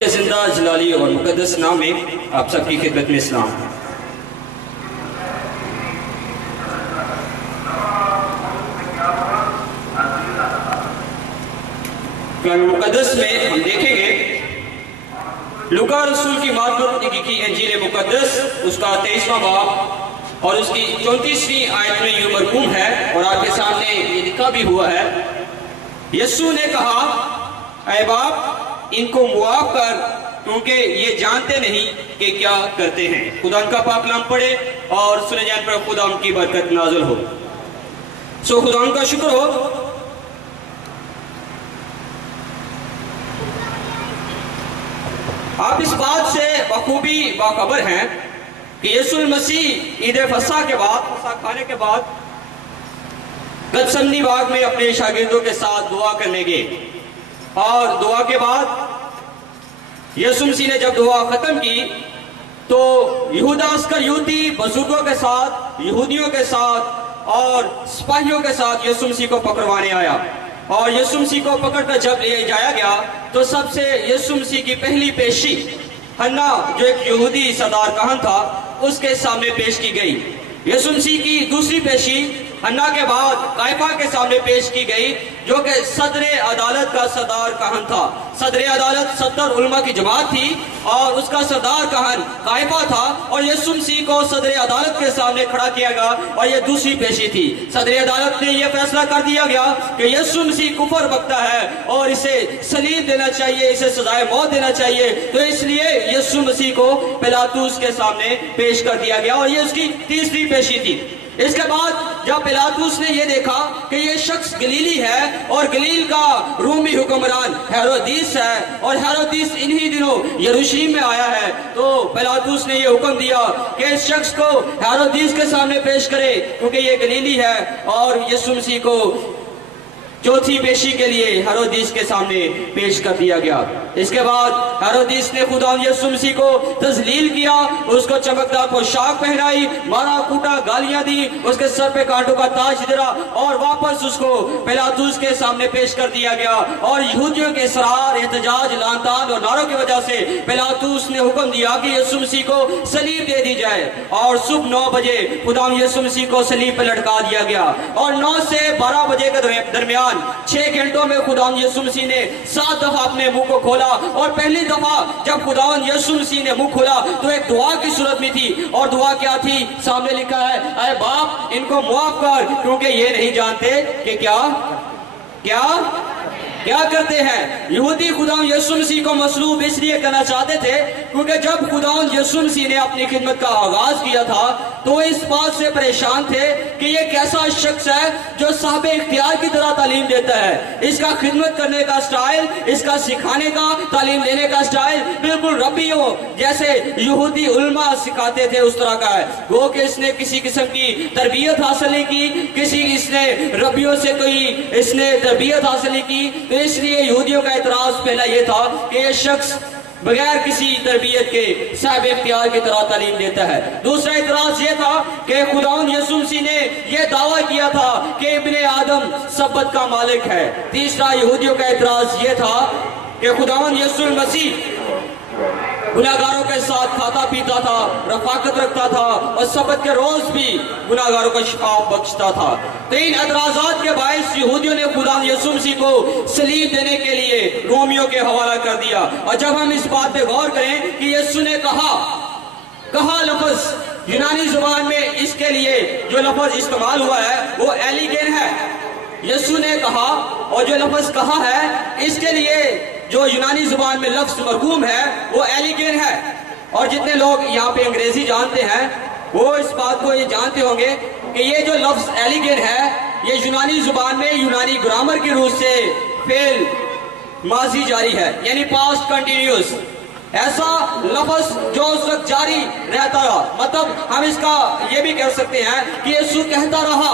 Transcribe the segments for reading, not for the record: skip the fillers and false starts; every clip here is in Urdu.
زندہ جلالی اور مقدس نام میں آپ سب کی خدمت میں اسلام۔ کلام مقدس میں ہم دیکھیں گے لوکا رسول کی معرفت کی انجیل مقدس اس کا 23واں باب اور اس کی 34ویں آیت میں یہ مرقوم ہے اور آپ کے سامنے یہ لکھا بھی ہوا ہے۔ یسوع نے کہا، اے باپ ان کو معاف کر کیونکہ یہ جانتے نہیں کہ کیا کرتے ہیں۔ خدا ان کا پاک کلام پڑھے اور سنے جان پر خدا ان کی برکت نازل ہو۔ خدا ان کا شکر ہو۔ آپ اس بات سے بخوبی باخبر ہیں کہ یسوع المسیح عید فصح کے بعد، فصح کھانے کے بعد گتسمنی باغ میں اپنے شاگردوں کے ساتھ دعا کرنے گئے، اور دعا کے بعد یسوع مسیح نے جب دعا ختم کی تو یہودا اسکریوتی بزرگوں کے ساتھ، یہودیوں کے ساتھ اور سپاہیوں کے ساتھ یسوع مسیح کو پکڑوانے آیا، اور یسوع مسیح کو پکڑ کر جب لے جایا گیا تو سب سے یسوع مسیح کی پہلی پیشی حنا جو ایک یہودی سردار کہن تھا اس کے سامنے پیش کی گئی۔ یسوع مسیح کی دوسری پیشی حنا کے بعد قیافہ کے سامنے پیش کی گئی جو کہ صدر عدالت کا سردار کہن تھا۔ صدر عدالت 70 علماء کی جماعت تھی اور اس کا سردار کہن قیافہ تھا، اور یسوع مسیح کو صدر عدالت کے سامنے کھڑا کیا گیا اور یہ دوسری پیشی تھی۔ صدر عدالت نے یہ فیصلہ کر دیا گیا کہ یسوع مسیح کفر بکتا ہے اور اسے صلیب دینا چاہیے، اسے سزائے موت دینا چاہیے، تو اس لیے یسوع مسیح کو پلاطس کے سامنے پیش کر دیا گیا، اور یہ اس کی تیسری پیشی تھی۔ اس کے بعد جب پلاطس نے یہ دیکھا کہ یہ شخص گلیلی ہے اور گلیل کا رومی حکمران ہیرودیس ہے اور ہیرودیس انہی دنوں یروشلم میں آیا ہے، تو پلاطس نے یہ حکم دیا کہ اس شخص کو ہیرودیس کے سامنے پیش کرے کیونکہ یہ گلیلی ہے، اور یسوع مسیح کو چوتھی پیشی کے لیے ہیرودیس کے سامنے پیش کر دیا گیا۔ اس کے بعد ہیرودیس نے خدا یسوع مسیح کو تذلیل کیا، اس کو چمکدار پوشاک پہنائی، مارا کوٹا، گالیاں دی، اس کے سر پہ کانٹوں کا تاج دھرا، اور واپس اس کو پلاطس کے سامنے پیش کر دیا گیا، اور یہودیوں کے اصرار، احتجاج، لعن طعن اور نعروں کی وجہ سے پلاطس نے حکم دیا کہ یسوع مسیح کو صلیب دے دی جائے، اور صبح 9 بجے خدا یسوع مسیح کو صلیب پہ لٹکا دیا گیا، اور 9 سے 12 بجے کے درمیان 6 گھنٹوں میں خداوند یسوع مسیح نے 7 دفعہ اپنے منہ کو کھولا، اور پہلی دفعہ جب خداوند یسوع مسیح نے منہ کھولا تو ایک دعا کی صورت میں تھی، اور دعا کیا تھی؟ سامنے لکھا ہے، اے باپ ان کو معاف کر کیونکہ یہ نہیں جانتے کہ کیا کرتے ہیں۔ یہودی خداوند یسوع مسیح کو مصلوب اس لیے کرنا چاہتے تھے کیونکہ جب خداوند یسوع مسیح نے اپنی خدمت کا آغاز کیا تھا تو وہ اس بات سے پریشان تھے کہ یہ کیسا شخص ہے جو صاحب اختیار کی طرح تعلیم دیتا ہے، اس کا خدمت کرنے کا سٹائل، اس کا سکھانے کا، تعلیم لینے کا سٹائل بالکل ربی ہو جیسے یہودی علماء سکھاتے تھے اس طرح کا ہے، وہ کہ اس نے کسی قسم کی تربیت حاصل نہیں کی، اس نے ربیوں سے کوئی اس نے تربیت حاصل نہیں کی، تو اس لیے یہودیوں کا اعتراض پہلا یہ تھا کہ یہ شخص بغیر کسی تربیت کے صاحب اختیار کی طرح تعلیم دیتا ہے۔ دوسرا اعتراض یہ تھا کہ خداوند یسوع مسیح نے یہ دعویٰ کیا تھا کہ ابن آدم سبت کا مالک ہے۔ تیسرا یہودیوں کا اعتراض یہ تھا کہ خداوند یسوع مسیح گناہگاروں کے ساتھ کھاتا پیتا تھا، رفاقت رکھتا تھا، اور سبت کے روز بھی گناہگاروں کو شفا بخشتا تھا۔ تو ان اعتراضات کے باعث یہودیوں نے خداوند یسوع مسیح کو صلیب دینے کے لیے رومیوں کے حوالہ کر دیا، اور جب ہم اس بات پہ غور کریں کہ یسوع نے کہا لفظ یونانی زبان میں اس کے لیے جو لفظ استعمال ہوا ہے وہ ایلیگین ہے۔ یسوع نے کہا، اور جو لفظ کہا ہے اس کے لیے جو یونانی زبان میں لفظ مرقوم ہے وہ ایلیگین ہے، اور جتنے لوگ یہاں پہ انگریزی جانتے ہیں وہ اس بات کو یہ جانتے ہوں گے کہ یہ جو لفظ ایلیگین ہے یہ یونانی زبان میں یونانی گرامر کی روح سے فعل ماضی جاری ہے، یعنی پاسٹ کنٹینیوس، ایسا لفظ جو اس وقت جاری رہتا رہا۔ مطلب ہم اس کا یہ بھی کہہ سکتے ہیں کہ یسوع کہتا رہا،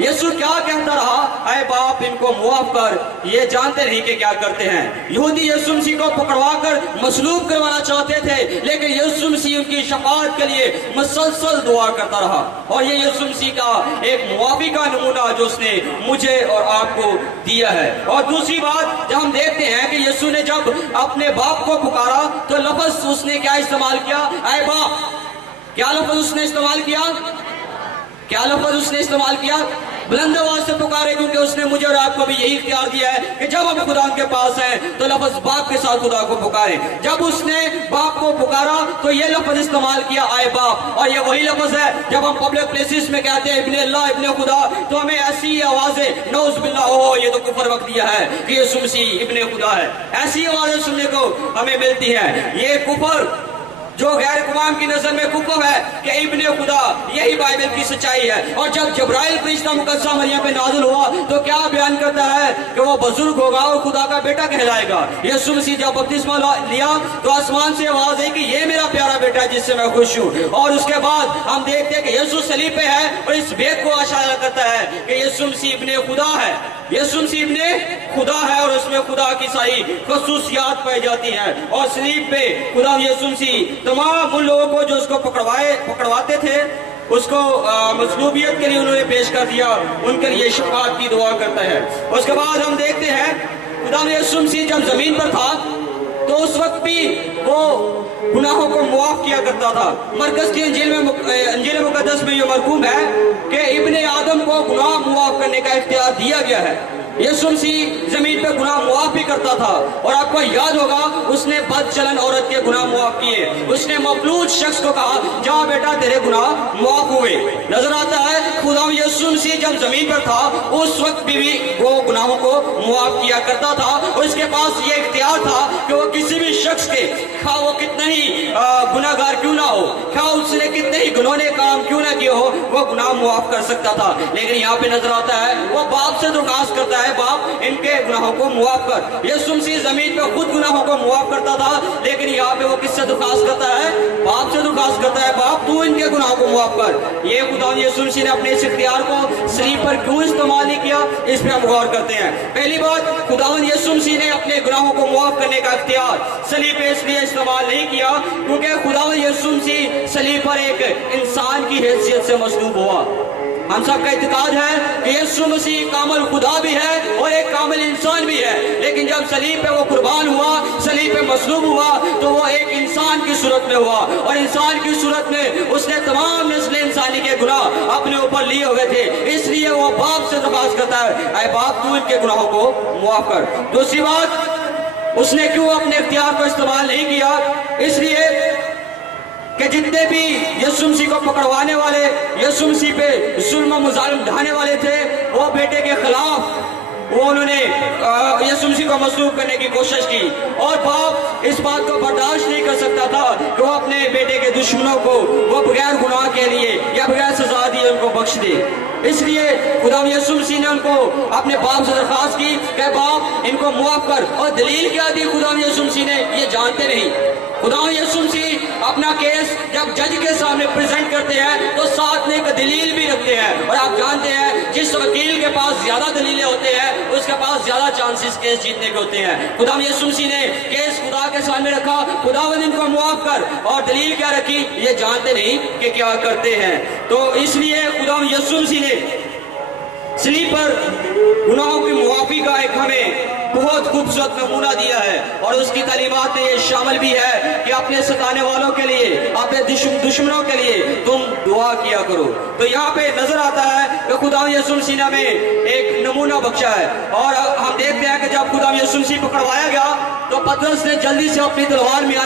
یسوع کیا کہتا رہا؟ اے باپ ان کو معاف کر، یہ جانتے نہیں کہ کیا کرتے ہیں۔ یہودی یسوع مسیح کو پکڑوا کر مصلوب کروانا چاہتے تھے، لیکن یسوع مسیح ان کی شفاعت کے لیے مسلسل دعا کرتا رہا، اور یہ یسوع مسیح کا ایک معافی کا نمونہ جو اس نے مجھے اور آپ کو دیا ہے۔ اور دوسری بات جب ہم دیکھتے ہیں کہ یسوع نے جب اپنے باپ کو پکارا تو لفظ اس نے کیا استعمال کیا؟ اے باپ۔ کیا لفظ اس نے استعمال کیا؟ کیا لفظ اس نے استعمال کیا؟ بلند آواز سے پکارے، کیونکہ اس نے مجھے اور آپ کو بھی یہی اختیار دیا ہے کہ جب ہم خدا کے پاس ہیں تو لفظ باپ کے ساتھ خدا کو پکاریں۔ جب اس نے باپ کو پکارا تو یہ لفظ استعمال کیا، اے باپ، اور یہ وہی لفظ ہے جب ہم پبلک پلیسز میں کہتے ہیں ابن اللہ، ابن خدا، تو ہمیں ایسی آوازیں نعوذ باللہ، اوہ یہ تو کفر وقت دیا ہے کہ یسوع مسیح ابن خدا ہے، ایسی آوازیں سننے کو ہمیں ملتی ہیں۔ یہ کفر جو غیر اقوام کی نظر میں کفر ہے کہ ابن خدا، یہی بائبل کی سچائی ہے۔ اور جب جبرائیل فرشتہ مقدسہ مریم پہ نازل ہوا تو کیا بیان کرتا ہے کہ وہ بزرگ ہوگا اور خدا کا بیٹا کہلائے گا۔ یسوع مسیح جب بپتسمہ لیا تو آسمان سے آواز آئی کہ یہ میرا پیارا بیٹا ہے جس سے میں خوش ہوں۔ اور اس کے بعد ہم دیکھتے ہیں کہ یسوع صلیب پہ ہے اور اس بیت کو اشارہ کرتا ہے کہ یسوع مسیح ابن خدا ہے، یسوع مسیح ابن خدا ہے، اور اس میں خدا کی ساری خصوصیات پائی جاتی ہیں۔ اور صلیب پہ خدا یسوع مسیح تمام ان لوگوں کو جو اس کو پکڑواتے تھے، اس کو مصلوبیت کے لیے انہوں نے پیش کر دیا، ان کے لیے شفاعت کی دعا کرتا ہے۔ اس کے بعد ہم دیکھتے ہیں خدا یسوع مسیح جب زمین پر تھا تو اس وقت بھی وہ گناہوں کو معاف کیا کرتا تھا۔ مرکز کی انجیل مقدس میں یہ مرقوم ہے کہ ابن آدم کو گناہ معاف کرنے کا اختیار دیا گیا ہے۔ یسوع مسیح زمین پہ گناہ معاف بھی کرتا تھا، اور آپ کو یاد ہوگا اس نے بد چلن عورت کے گناہ معاف کیے۔ اس نے مفلوج شخص کو کہا جا بیٹا تیرے گناہ معاف ہوئے۔ نظر آتا ہے خدا یسوع مسیح جب زمین پر تھا اس وقت بھی وہ گناہوں کو معاف کیا کرتا تھا، اور اس کے پاس یہ اختیار تھا کہ وہ کسی بھی شخص کے خواہ وہ کتنا ہی گناہ گار کیوں نہ ہو، خواہ اس نے کتنے ہی گنونے کام کیوں نہ کیے ہو، وہ گناہ معاف کر سکتا تھا۔ لیکن یہاں پہ نظر آتا ہے وہ باپ سے درخواست کرتا ہے، باپ ان کے گناہوں کو معاف کر۔ یسوع مسیح زمین پہ خود گناہوں کو معاف کرتا تھا، لیکن یہاں پہ وہ کس سے درخواست کرتا ہے؟ باپ سے درخواست کرتا ہے، باپ تو ان کے گناہوں کو معاف کر۔ یہ خدا یسوع مسیح نے اپنے اس اختیار کو صلیب پر کیوں استعمال نہیں کیا، اس پہ ہم غور کرتے ہیں۔ پہلی بات، خداوند یسوع مسیح نے اپنے گناہوں کو معاف کرنے کا اختیار صلیب پہ اس لیے استعمال نہیں کیا کیونکہ خداوند یسوع مسیح صلیب پر ایک انسان کی حیثیت سے مصلوب ہوا۔ ہم سب کا اعتقاد ہے کہ یسوع مسیح کامل خدا بھی ہے اور ایک کامل انسان بھی ہے، لیکن جب صلیب پہ وہ قربان ہوا، صلیب پہ مصلوب ہوا، تو وہ ایک انسان کی صورت میں ہوا، اور انسان کی صورت میں اس نے تمام نسل انسانی کے گناہ اپنے اوپر لیے ہوئے تھے۔ اس لیے وہ باپ سے درخواست کرتا ہے، اے باپ تو ان کے گناہوں کو معاف کر۔ دوسری بات، اس نے کیوں اپنے اختیار کو استعمال نہیں کیا؟ اس لیے کہ جتنے بھی یسوع مسیح کو پکڑوانے والے، یسوع مسیح پہ ظلم و مظالم ڈھانے والے تھے، وہ بیٹے کے خلاف انہوں نے یسوع مسیح کو مصلوب کرنے کی کوشش کی، اور باپ اس بات کو برداشت نہیں کر سکتا تھا کہ وہ اپنے بیٹے کے دشمنوں کو وہ بغیر گناہ کے لیے یا بغیر سزا دیے ان کو بخش دے۔ اس لیے خدا یسوع مسیح نے ان کو اپنے باپ سے درخواست کی کہ باپ ان کو معاف کر، اور دلیل کیا دی خدا یسوع مسیح نے؟ یہ جانتے نہیں۔ خدا یسوع مسیح اپنا کیس جب جج کے سامنے پریزنٹ کرتے ہیں تو ساتھ میں ایک دلیل بھی رکھتے ہیں، اور آپ جانتے ہیں جس وکیل کے پاس زیادہ دلیلیں ہوتے ہیں اس کے پاس زیادہ چانسز کیس جیتنے کے ہوتے ہیں۔ خدا یسوع مسیح نے کیس خدا کے سامنے رکھا، خداوند ان کو معاف کر، اور دلیل کیا رکھی؟ یہ جانتے نہیں کہ کیا کرتے ہیں۔ تو اس لیے خدا یسوع مسیح نے صلیب پر گناہوں کی معافی کا ایک ہمیں بہت خوبصورت نمونہ دیا ہے، اور اس کی تعلیمات میں یہ شامل بھی ہے کہ اپنے ستانے والوں کے لیے، اپنے دشمنوں کے لیے تم دعا کیا کرو۔ تو یہاں پہ نظر آتا ہے کہ خدا یسوع مسیح نے ہمیں ایک نمونہ بخشا ہے، اور ہم دیکھتے ہیں کہ جب خدا یسوع مسیح پکڑوایا گیا تو پطرس نے جلدی سے اپنی تلوار میں